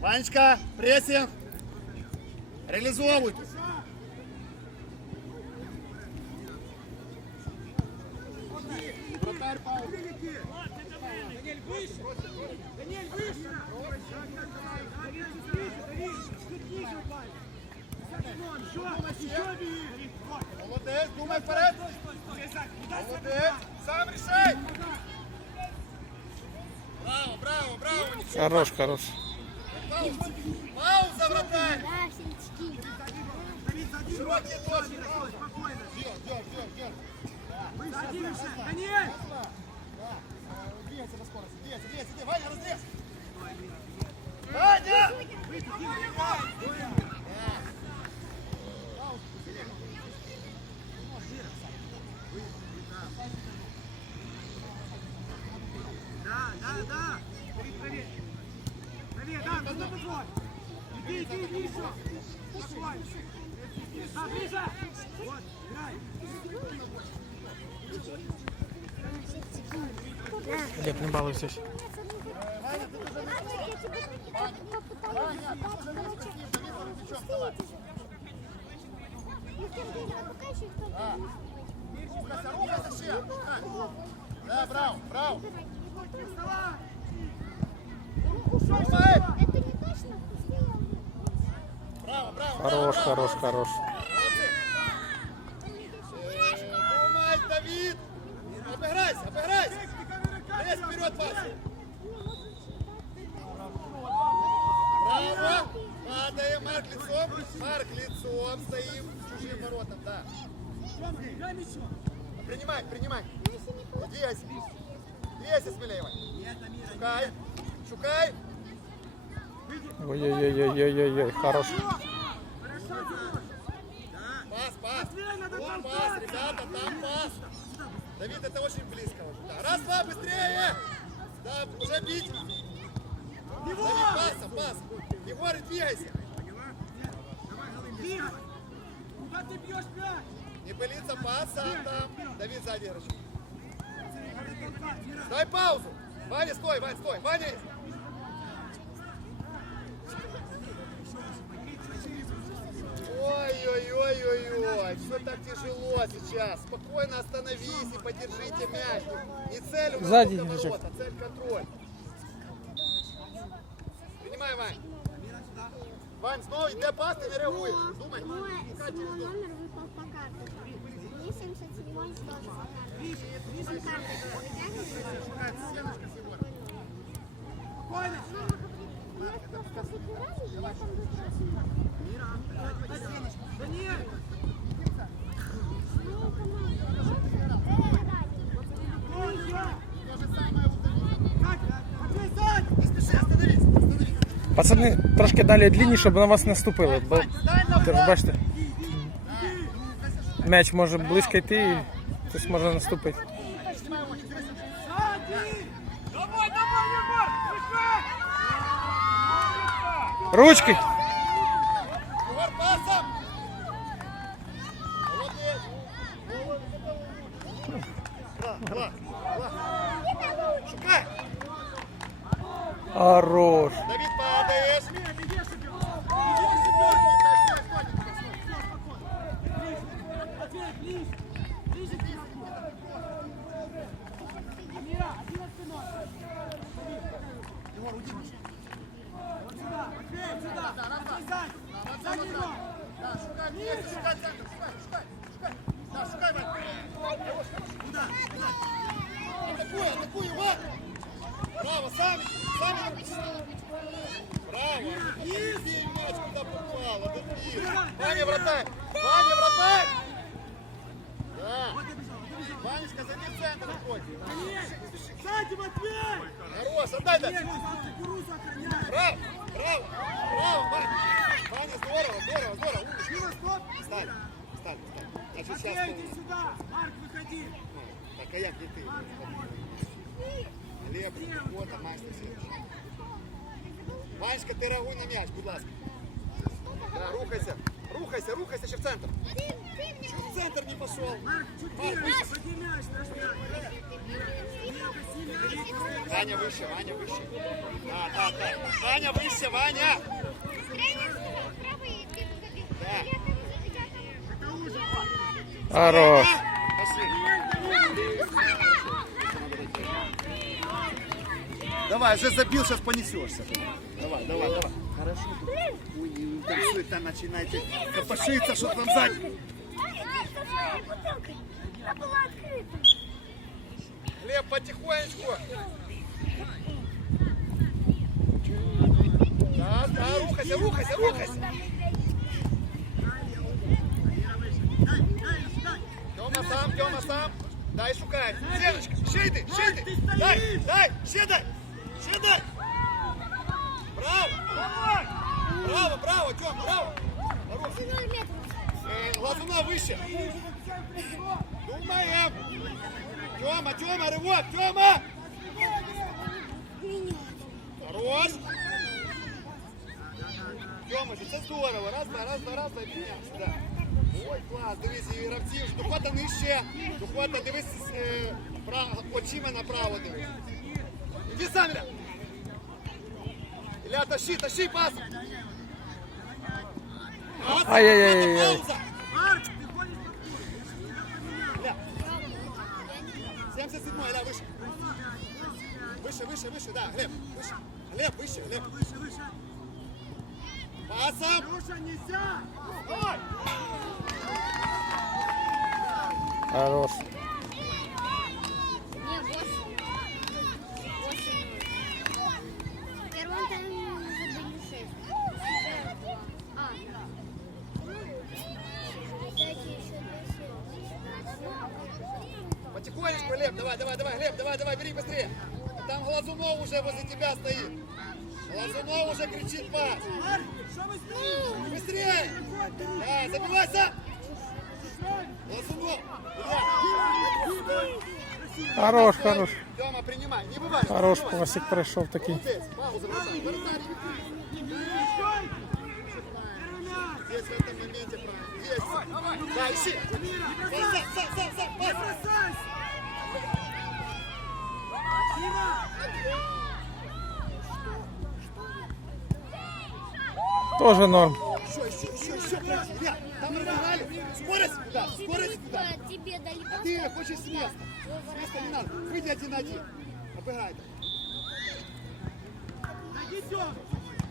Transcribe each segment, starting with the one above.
Ванечка, пресінг. Реалізовуйте. Вратарь паузу. Даниэль, выше! Даниэль, выше! Давид, чуть ниже, Давид, чуть ниже, Вань. Саксон, еще, еще бери! Вот. Молодець, думай вперед. Молодець. Сам рішай. Браво, браво, браво. Хорош, хорош. Пауза. Вратарь. Широкие точки. Ще. Шукай. Да. Браво, браво, Хорош, хорош, хорош. Вперед, пас! Браво! Падаем, Марк лицом! Марк лицом стоим! Чужим воротам, да! Принимай, принимай! Двигайся! Двигайся смелее, Вань! Шукай! Шукай! Ой-ой-ой-ой-ой-ой, хорош. Пас, пас! Вот пас, ребята, там пас! Давид, это очень близко уже. Да. Раз, два, быстрее! Да, уже бить! Давид, пасом, пас! Егор, двигайся! Куда ты бьешь мяч? Не пылиться, пас сам там. Давид Мира! Дай паузу! Ваня, стой, Вань, стой! Ваня! Ой-ой-ой-ой-ой, все так тяжело сейчас. Спокойно остановись и подержите мяч. Не цель у нас Сзади только держи. ворот, а цель контроль. Принимай, Вань. Вань, снова иди пас, ты не реагуешь. Думай. Мой номер выпал по карте. Мне 77 тоже по карте. По карте. Спокойно! У нас просто собирали, я там выпросила. Даниэль! Моей Пацани, трошки далі длінні, щоб на вас не. Бо бачите, м'яч може близько йти і хтось може наступити. Снимай Ванечка, зайди в центр, отходи. Сзади, Матвей! Хорош, отдай дальше. кукурузу охраняет! Браво, браво, браво, Ваня. Ваня, здорово, здорово, здорово. Мира, стоп! Встань, встань, встань. Значит, сейчас Матвей, иди полный. сюда! Марк, выходи! Так, а як не ти? Глеб, вот, а на следующий. Ванечка, ти реагуй на м'яч, будь ласка. Да, рухайся, рухайся, рухайся ще в центр. Чуть в центр не пошел. Ваня выше, Ваня выше. Да, да, да. Ваня, выше, Ваня! Хорош. Давай, уже забил, сейчас понесешься. Давай, давай, давай. Хорошо. Ой, не танцует, там начинайте копошиться, что там сзади. Она была открыта. Глеб, потихонечку. Да, да, рухайся, рухайся, рухайся. Тёма сам, Тёма сам. Дай шукай. Сеночка, ще йди, ще йди. Дай, дай, ще дай, ще дай. Браво. Браво, браво, Тём, браво. Хорош. Ноль метров. Э, Глазуна выше. Думаем. Тёма, Тёма, рывок, Тёма. Хорош. Тёма, це здорово. Раз, два, раз, два, раз, два, піднявся. Да. Ой, клас, дивись, і гравці вже дохода нижче. Дохода, дивись, е, право, очима направо дивись. Іди сам, Ілля, тащи, тащи пас. Ай-яй-яй-яй. Ля. 77 Ля, выше. Выше, выше, выше, да, Глеб, выше. Глеб, выше, Глеб. Выше, выше. Пасом. Руша, нельзя! Хорош. Не, восемь. Восемь. В первом тайме забили шесть. Сейчас два. А, да. Кстати, еще две Потихонечку, Глеб, давай, Глеб, давай, давай, бери быстрее. Там Глазунов уже возле тебя стоит. Глазунов уже кричит пас. Быстрее. Да, забивайся. Глазунов. Хорош, хорош. Тёма, принимай, не бывай. Хорош, Пасик. Первый мяч! Здесь в этом моменте правильно. Есть. Да, ищи. Сам, сам, сам, сам, Не пас. бросайся! Дима! Тоже норм. Еще, еще, еще, еще. Илья, там разыграли. Скорость куда? Скорость куда? Тебе дали А ты хочешь с места. С места не надо. Выйди один на один. Обыграй.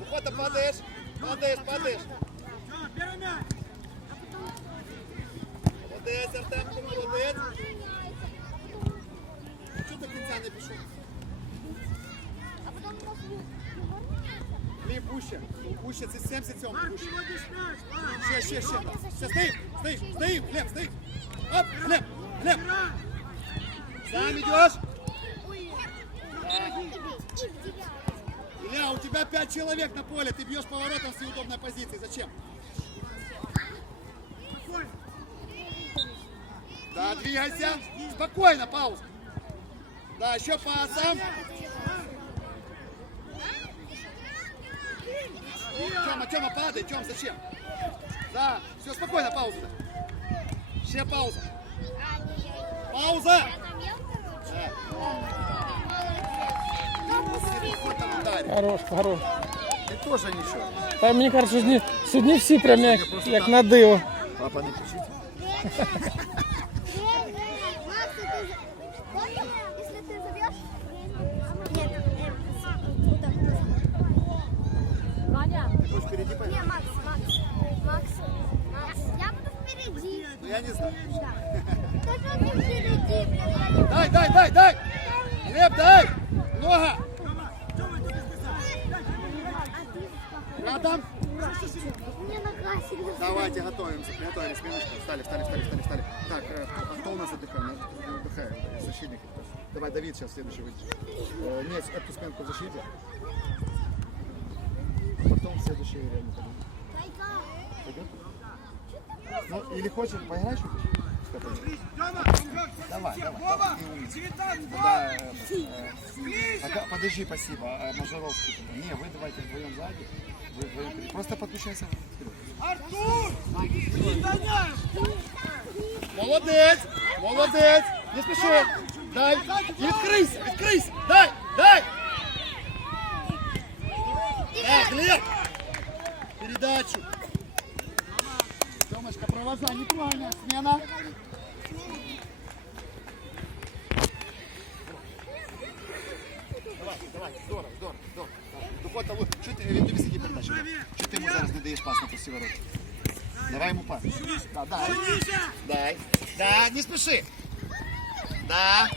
Ухода падаешь. Падаешь, падаешь. Первый мяч! Молодець, Артемко, молодець. Чого до кінця не пішов? А потом у нас Лів, пуще. Пуще, це 77. Марк, Пуще. ты водишь мяч! Марк! Ще, ще, ще. Ще, стоїм, стоїм, стоїм. Глеб, стоїм. Оп, Глеб, Глеб. Играй! Сам идешь. и в девятку. Илья, у тебя пять человек на поле. Ты бьешь поворотом с неудобной позиции. Зачем? Спокойно! Да, двигайся. Спокойно, пауза. Да, еще пасом. Тема, Тема, падай. Тем, зачем? Да, все, спокойно, пауза. Ще пауза. А, не я. Пауза. Я там ел, короче. Молодец. Вот там ударил. Хорош, хорош. Ты тоже ничего. Та мені кажуть, сьогодні, сьогодні всі прям як, як на диво. Папа, не кричит. Впереди, Не, пойдем? Макс, Макс. Макс. Макс. Я буду впереди. Ну, я не знаю. Да. Тоже впереди, блин. не- Дай, дай, дай, дай. Глеб, дай. Ты Рядом. Мне нога. Давайте готовимся, приготовились, минутку. Встали, встали, встали, встали, встали. Так, э, а кто у нас отдыхает? Ну, Отдыхает, защитник. Давай, Давид сейчас следующий выйдет. Э, нет, эту сменку в защите Потом следующий реально пойдет. Пойдет? Ну, или хочешь, поиграешь чуть Тёма! Давай, давай. Вова! Ты умница. 19 Да, баллов! э, э, Ближе! пока- подожди, спасибо. А, Мажоровский. типа. Не, вы давайте вдвоем сзади. Вы вдвоем вперед. Просто подключайся. вперед. Артур! Не гоняешь! Молодець! Молодець! Не спіши! Дай! І відкрийся! Відкрийся! Дай! Дай! Тёмочка, провожа, неправильно. Смена. Давай, давай, здорово, здорово, здорово. Духота, лу- чого ти, він тобі скільки передач? дав? Чого ти йому зараз не даєш пас на пусті ворота? Давай йому пас. Да, дай. Дай. Да, не спеши. Да.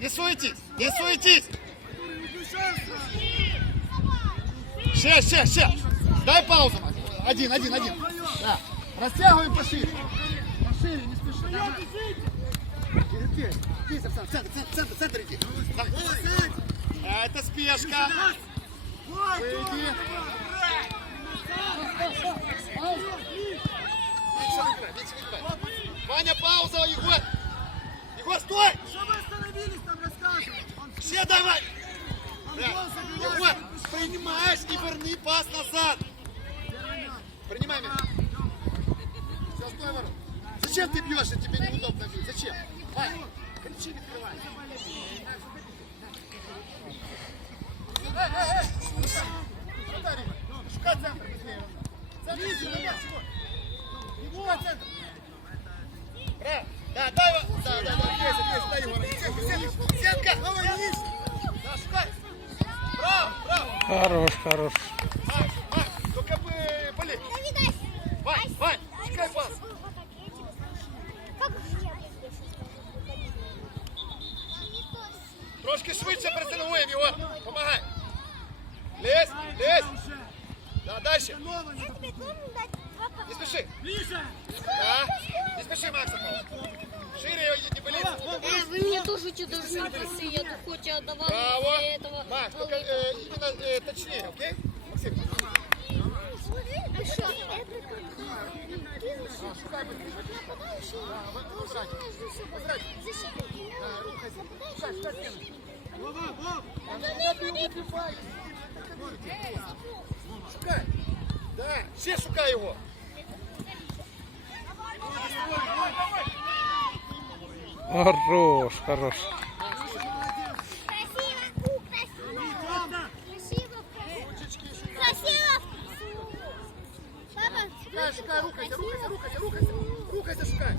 Не суетись, не суетись. Ще, ще, ще. Дай паузу. Один, один, один. Да. Растягиваем пошире. Пошире, не спеши. Да. Иди, иди, Сапсан, центр, центр, центр, центр иди. А, Это спешка. Выйди. Ваня, пауза, Егор. Егор, стой! Что вы остановились там рассказывать? Он Все давай! Да. Егор, принимаешь и верни пас назад. Принимай меня. Зачем ты бьешь, если тебе неудобно бить? Зачем? Вань, кричи, не открывай. Эй, эй, эй! Вратарь, Шукай центр быстрее. Центр, Егор. Егор, центр. Браво. Да, дай его. Да, да, да, есть, есть, дай его. Сетка, сетка. Давай, Да, шукай. Браво, браво. Хорош, хорош. Макс, Макс, только бы, блин. Вань, Вань, шукай пас. Трошки швидше пересилуємо його. Помагай. Лезь, лезь. Да, дальше. Не спеши. ближе! Да. Не спеши, Макса. Шире его, не болит. Э, вы мне тоже что должны пасы, я тут хоть и отдавала Браво. Макс, только э, именно э, точнее, окей? Максим. Шукай. Да, все шукай его. Хорош, хорош. Шукай, шукай, рухайся, рухайся, рухайся, рухайся. Рухайся, шукай.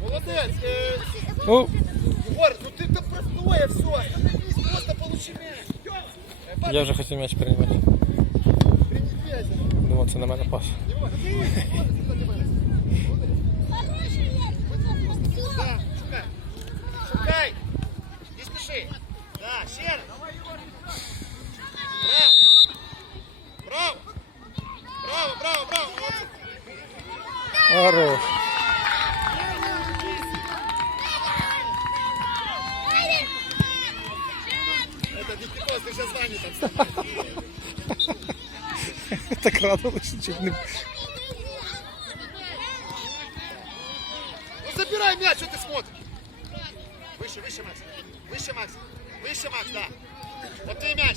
Молодец. Э, Ну, Егор, ну ты то простое все. Просто получи мяч. Э, я вже хотів м'яч мяч. Думав, це на мене пас. Да, шукай. Шукай. Не спеши. Да, ще раз. Браво. Браво. Браво, браво, браво. Молодцы. Хорош. Это Дикипос, ты сейчас занят там. Так радували, що чуть не. Ну забирай мяч, что ты смотришь? Выше, выше, Макс. Выше, Макс. Выше, Макс, да. Вот ты мяч.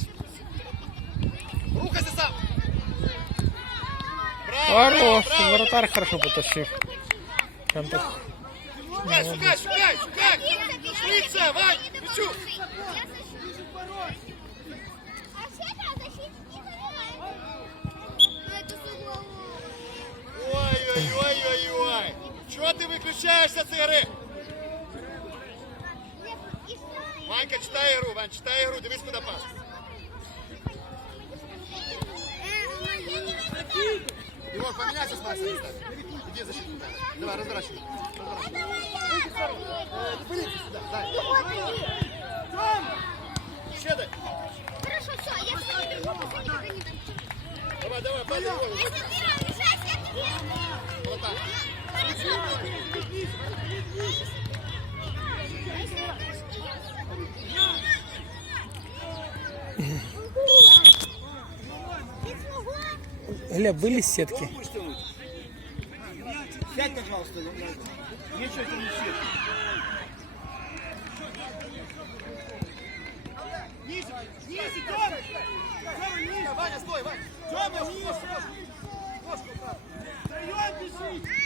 Рухайся сам. Браво, Хорош. браво, браво. Воротар хорошо потащив. Прям так. Шукай, шукай, шукай, шукай. Швидше, Вань, мячу. Ой-ой-ой-ой-ой. Чего ты выключаешься с игры? Ванька, читай игру, Вань, читай игру, дивись куда пас. Егор, поменяйся с Максом защиту, да. Давай, разворачивай. Блин, сюда, дай. Еще дай. Хорошо, все, я с вами бегу, пока не. Давай, давай, падай, Глеб, з сітки. Сядь, пожалуйста. Нечего это не сеть. Ниже, ниже, Тёма! Тёма, ниже! Ваня, стой, Ваня. Тёма, ниже! Втроём бежите!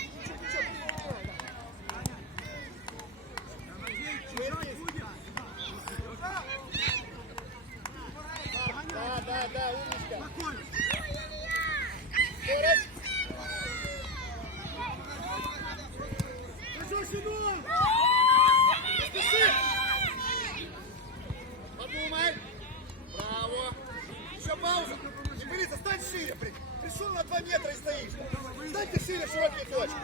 да, умничка. Спокойно. Скорость. Хорошо, сюда. Спеши. Подумай. Браво. Еще пауза. Не пылиться, стань шире. При- Пришел на 2 метра и стоишь. Станьте шире, широкие точки.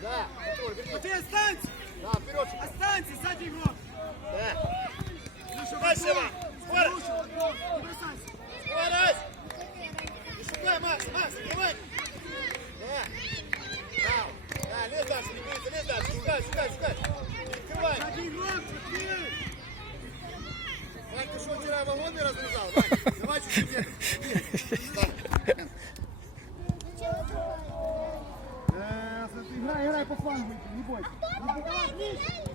Да, контроль, верни. А ты останься. Да, вперед. шагай. Останься, сзади игрок. Да. Илюша, Дальше, готов. Иван. Скорость. Илюша, готов. Не бросайся. Скорость. Не шукай, Макс, Макс, открывай. Да. Браво. Да, лезь дальше, не пылиться, лезь дальше. Шукай, шукай, шукай. Не открывай. Сзади игрок, смотри. Вань, ты что, вчера вагоны разгружал? Вань, давай чуть-чуть. вверх. Э, смотри, Играй, играй по флангу, не бойся. Ты чуешь, как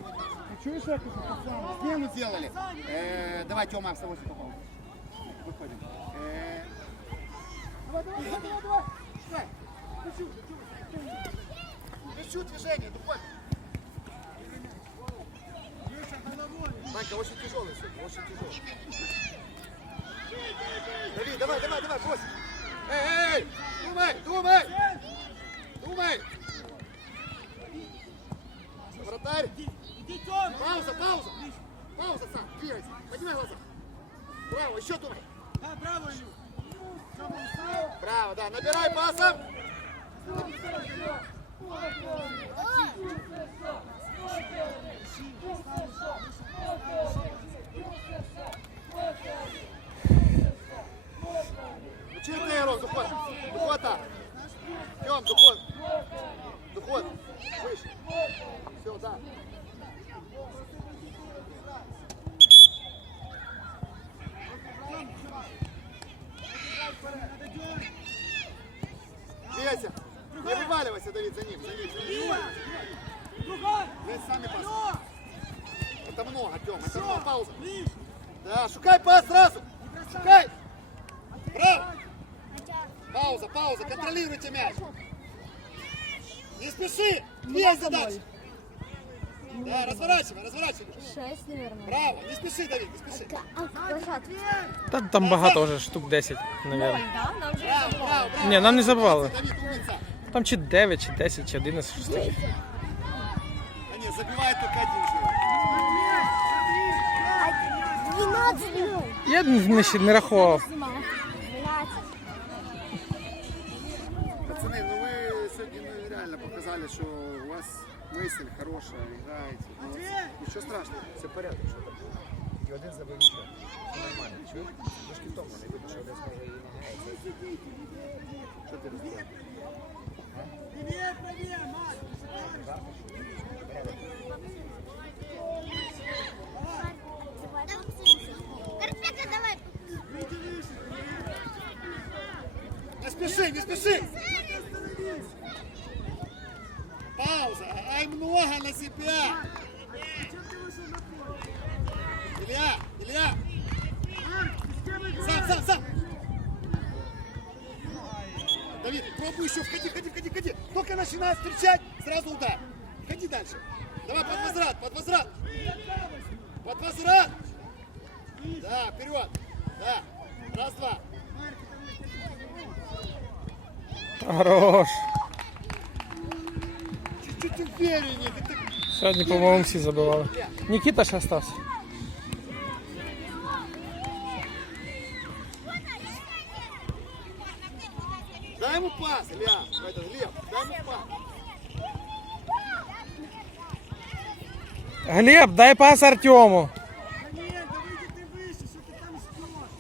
это по флангу? Смену сделали. Э, давай, Тёма, с тобой попал. Выходим. Э, Давай, давай, давай, давай, давай. шукай. Ищу движение, головой. Ванька, очень тяжелый сегодня, очень тяжелый. Дави, давай, давай, давай, брось. Эй, эй, думай, думай, думай. Вратарь. Пауза, пауза. Пауза, сам, двигайся, поднимай глаза. Браво, еще думай. Да, браво, Илю. Браво, да, набирай пасом. Учи ты, Ярок, духот. Духота. Тем, духот. Духот. Выше. Все, да. Двигайся. Не вываливайся, Давид, за ним, за ним, за ним. Другой. Здесь сами пас. Это много, Тём, это много, пауза. Да, шукай пас сразу. Шукай. Браво. Пауза, пауза, контролируйте мяч. Не спеши, есть задача. Да, разворачивай, разворачивай. Шесть, наверное. Браво, не спеши, Давид, не спеши. Та там багато вже, штук 10, мабуть. Браво, браво, браво. Ні, нам не забивали. Давид, умница. Там чи 9, чи 10, чи 11, щось таке. Да нет, забивает только один человек. Двенадцать минут. Я не, ще не рахував. Двенадцать. Пацаны, ну вы сегодня ну, реально показали, что у вас мысль хорошая, играете. Молодцы. Ничего страшного, все в порядке. Що там? І один забив нічого. Все нормально. Чуєш? Трошки втомлений, видно, що один може і намагається. Що ти розповідаєш? Привет, привет, Макс. Карпека, давай. Не спеши, не спеши! Пауза, ай много на себя! Чем ты вышел на поле? Илья, Илья! Марк, ты с кем играешь? Сам, сам, сам! Давид, пробуй еще, входи, входи, входи, входи! Только начинает встречать, сразу удар! Ходи дальше! Давай под возврат, под возврат! Под возврат! Да, вперед! Да! Раз, два! Хорош. Чуть-чуть увереннее! Ты, ты... Сьогодні, по-моєму, всі забивали. Нікіта ще остався. Дай ему пас, Илья! Лев, дай ему пас! Глеб, дай пас Артему. Да нет, да выйди ты выше, что ты там ждешь?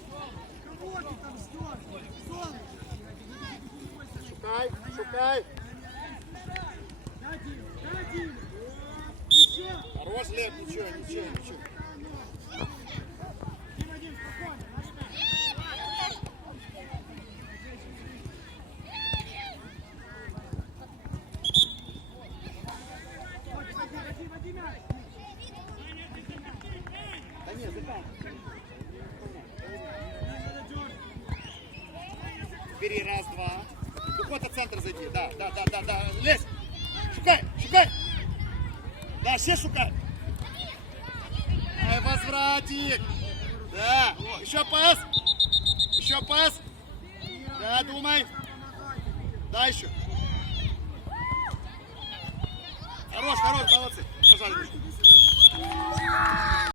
Кого ты там ждешь? Солнце. Шукай, шукай! Дадим, дадим. Еще. Хорош, Лев, ничего, ничего, ничего. Дим, Дим, спокойно. нажимай. Води, води, води, води мяч. Да нет, заканчивай. Бери, раз, два. Какой-то центр зайди. Да, да, да, да, да. Лезь. Шукай, шукай. Да, все шукай. Ай, возвратик. Да, еще пас. Еще пас. Да, думай. Дальше. Хорош, хорош, молодцы. Пожалуйста.